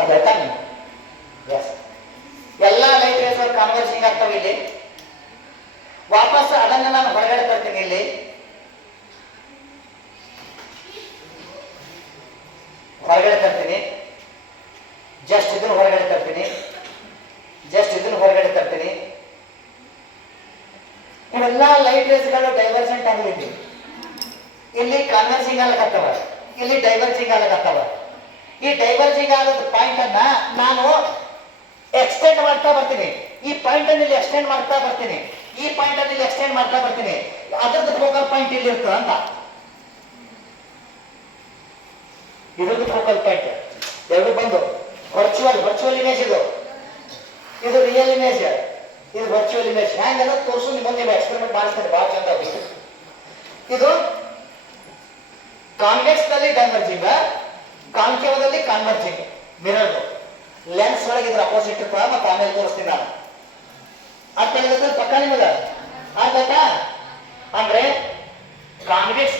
ಅರ್ಥ ಆಯ್ತಾ? ಎಸ್, ಎಲ್ಲ ಲೈಟ್ ರೇಸ್ ಕಾನ್ವರ್ಸಿಂಗ್ ಆಗ್ತಾವೆ ಇಲ್ಲಿ. ವಾಪಸ್ ಅದನ್ನ ನಾನು ಹೊರಗಡೆ ತರ್ತೀನಿ. ಇಲ್ಲಿ ಹೊರಗಡೆ ತರ್ತೀನಿ, ಜಸ್ಟ್ ಇದನ್ನು ಹೊರಗಡೆ ತರ್ತೀನಿ, ಜಸ್ಟ್ ಇದನ್ನು ಹೊರಗಡೆ ತರ್ತೀನಿ. ಇವೆಲ್ಲ ಲೈಟ್ ರೇಸ್ಗಳು ಡೈವರ್ಜೆಂಟ್ ಆಗಲಿದೆ. ಇಲ್ಲಿ ಕಾನ್ವರ್ಸಿಂಗ್ ಆಗಕತ್ತವ, ಇಲ್ಲಿ ಡೈವರ್ಜಿಂಗ್ ಆಗಕತ್ತವ. ಈ ಡೈವರ್ಜಿಂಗ್ ಆಗೋದು ಪಾಯಿಂಟ್ ಅನ್ನ ನಾನು ಎಕ್ಸ್ಟೆಂಡ್ ಮಾಡ್ತಾ ಬರ್ತೀನಿ. ಈ ಪಾಯಿಂಟ್ ಅನ್ನು ಇಲ್ಲಿ ಎಕ್ಸ್ಟೆಂಡ್ ಮಾಡ್ತಾ ಬರ್ತೀನಿ, ಈ ಪಾಯಿಂಟ್ ಅನ್ನು ಇಲ್ಲಿ ಎಕ್ಸ್ಟೆಂಡ್ ಮಾಡ್ತಾ ಬರ್ತೀನಿ. ಅದ್ರದ್ದು ಫೋಕಲ್ ಪಾಯಿಂಟ್ ಇಲ್ಲಿ ಇರ್ತದೆ ಅಂತ. ಇದ್ರದ್ದು ಫೋಕಲ್ ಪಾಯಿಂಟ್ ಎರಡು ಬಂದು ವರ್ಚುವಲ್ ಇಮೇಜ್. ಇದು ರಿಯಲ್ ಇಮೇಜ್, ಇದು ವರ್ಚುವಲ್ ಇಮೇಜ್. ಹ್ಯಾಂಗಲ್ಲ ತೋರಿಸು, ನಿಮ್ಮೊಂದು ನೀವು ಎಕ್ಸ್ಪೆರಿಮೆಂಟ್ ಮಾಡಿಸ್ತಾರೆ, ಬಹಳ ಚಂದ. ಇದು ಕಾನ್ವೆಕ್ಸ್ ನಲ್ಲಿ ಡೈವರ್ಜಿಂಗ್, ಕಾನ್ಕೇವದಲ್ಲಿ ಕನ್ವರ್ಜಿಂಗ್. ಮಿರರ್ ಲೆನ್ಸ್ ಒಳಗೆ ಇದ್ರ ಅಪೋಸಿಟ್ ಇರ್ತದೆ. ಮತ್ತೆ ಆಮೇಲೆ ತೋರಿಸ್ತೀನಿ ನಾನು. ಅರ್ಥ ಆಗುತ್ತೆ ಪಕ್ಕ ನಿಮಗೆ? ಅರ್ಥ ಆಯ್ತಾ? ಅಂದ್ರೆ ಕಾನ್ವೆಕ್ಸ್